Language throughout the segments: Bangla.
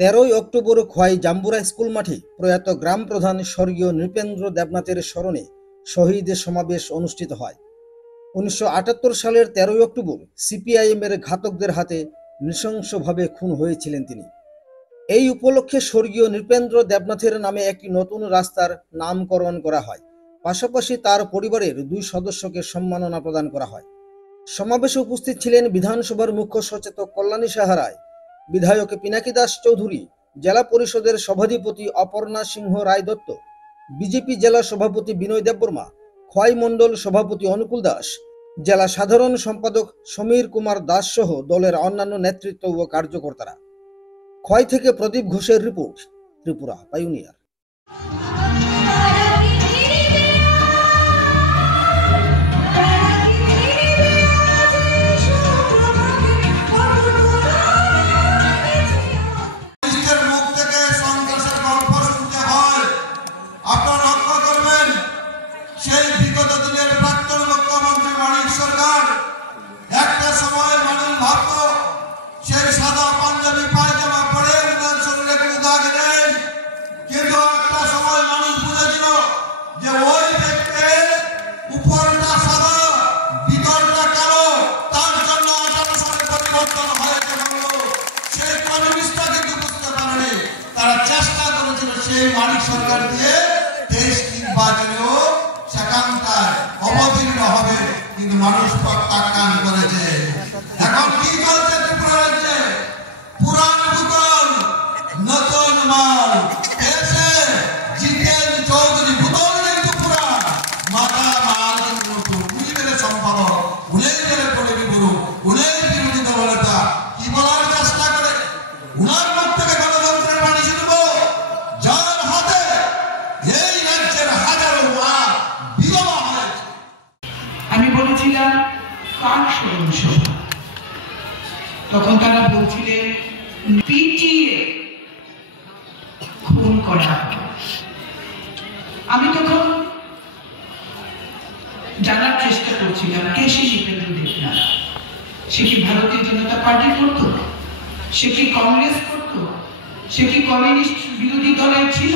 13ই অক্টোবর খোয়াই জাম্বুরা স্কুল মাঠে প্রয়াত গ্রাম প্রধান স্বর্গীয় নৃপেন্দ্র দেবনাথের স্মরণে শহীদ সমাবেশ অনুষ্ঠিত হয়। 1978 সালের 13ই অক্টোবর সিপিআইএমের ঘাতকদের হাতে নৃশংসভাবে খুন হয়েছিলেন তিনি। এই উপলক্ষে স্বর্গীয় নৃপেন্দ্র দেবনাথের নামে একটি নতুন রাস্তার নামকরণ করা হয়। পাশাপাশি তার পরিবারের 2 সদস্যকে সম্মাননা প্রদান করা হয়। সমাবেশে উপস্থিত ছিলেন বিধানসভার মুখ্য সচেতক কল্যাণী সাহা রায়, বিধায়ক পিনাকি দাস চৌধুরী, জেলা পরিষদের সভাধিপতি অপর্ণা সিংহ রায় দত্ত, বিজেপি জেলা সভাপতি বিনয় দেববর্মা, খোয়াই মণ্ডল সভাপতি অনুকূল দাস, জেলা সাধারণ সম্পাদক সমীর কুমার দাস সহ দলের অন্যান্য নেতৃত্ব ও কার্যকর্তারা। খোয়াই থেকে প্রদীপ ঘোষের রিপোর্ট, ত্রিপুরা পাইওনিয়ার। মানিক সরকার দিয়ে দেশ নির্বাচনেও সেখানটায় অবতীর্ণ হবে, কিন্তু মানুষ প্রত্যাখ্যান করেছে। এখন কি চলছে ত্রিপুরা রাজ্যে? পুরান বোতল নতুন মাল এসে জিতেন চৌধুরী বোতল কিন্তু পুরান, মাথা মাল কিন্তু উনিদের সম্পাদক, উনিদের পরিবি গুরু, উনির বিরোধী দলনেতা কি বলার চেষ্টা করে? উনার মুখ থেকে গণতন্ত্রের বাণী শুনব, যার হাতে এই রাজ্যের হাজারো মার বিধবা হয়েছে। আমি বলেছিলাম কার স্মরণ সভা, তখন তারা বলছিলেন পিটিয়ে খুন করা। আমি তখন জানার চেষ্টা করছিলাম কে সে নৃপেন্দ্র দেবনাথ। সে কি ভারতীয় জনতা পার্টি করত? সে কি কংগ্রেস করত? সে কি কমিউনিস্ট বিরোধী দলের ছিল?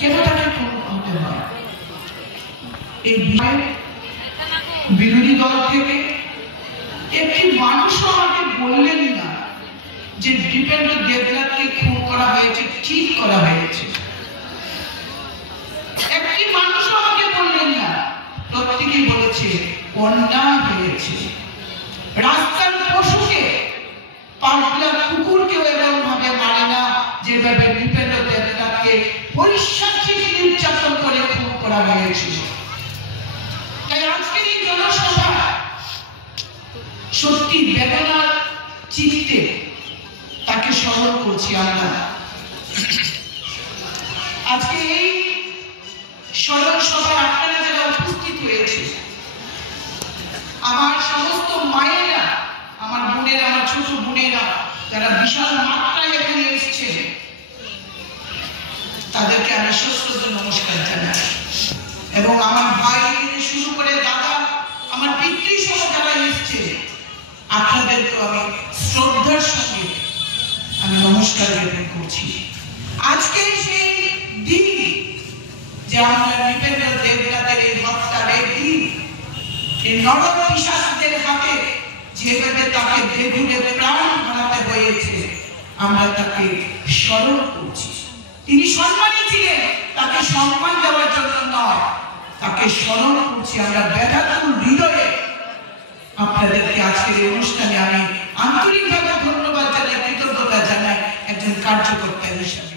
কেন তাকে খুন হতে হয়? এই বিরোধী দল থেকে একটি মানুষও আমাকে বললেন না যে নৃপেন্দ্র দেবনাথকে খুন করা হয়েছে, ঠিক করা হয়েছে। একটি মানুষও আমাকে বললেন না, প্রত্যেকে বলেছে অন্যায় হয়েছে। রাস্তার পশুকে, পাগলা কুকুরকেও এমন ভাবে মারে না যেভাবে নৃপেন্দ্র দেবনাথকে পরিষ্কার নির্যাতন করে খুন করা হয়েছিল। তাই আজকের এই জনসভা সত্যি বেদনার চিত্তে তাকে স্মরণ করছি আমরা। আজকে এই স্মরণ সভায় আপনারা যারা উপস্থিত হয়েছে, আমার সমস্ত মায়েরা, আমার বোনেরা, আমার ছোট বোনেরা যারা বিশাল মাত্রায় এখানে এসছে, তাদেরকে আমি সশ্রদ্ধ নমস্কার জানাই। এবং আমার ভাই থেকে শুরু করে দাদা, আমার পিতৃ সহ যারা এসছে, আপনাদেরকে আমি শ্রদ্ধার সঙ্গে আমি নমস্কার জ্ঞাপন করছি। আজকে সেই দিন যে আমরা নৃপেন্দ্র দেবনাথের এই হত্যার এই দিন, এই নরক পিশাচদের হাতে যেভাবে তাকে দেবীদের প্রাণ হারাতে হয়েছে, আমরা তাকে স্মরণ করছি। তিনি সম্মানী ছিলেন, তাকে সম্মান দেওয়ার জন্য নয়, তাকে স্মরণ করছি আমরা ব্যথাতুর হৃদয়ে। আপনাদেরকে আজকের এই অনুষ্ঠানে আমি আন্তরিকভাবে ধন্যবাদ জানাই, কৃতজ্ঞতা জানাই একজন কার্যকর্তা হিসেবে।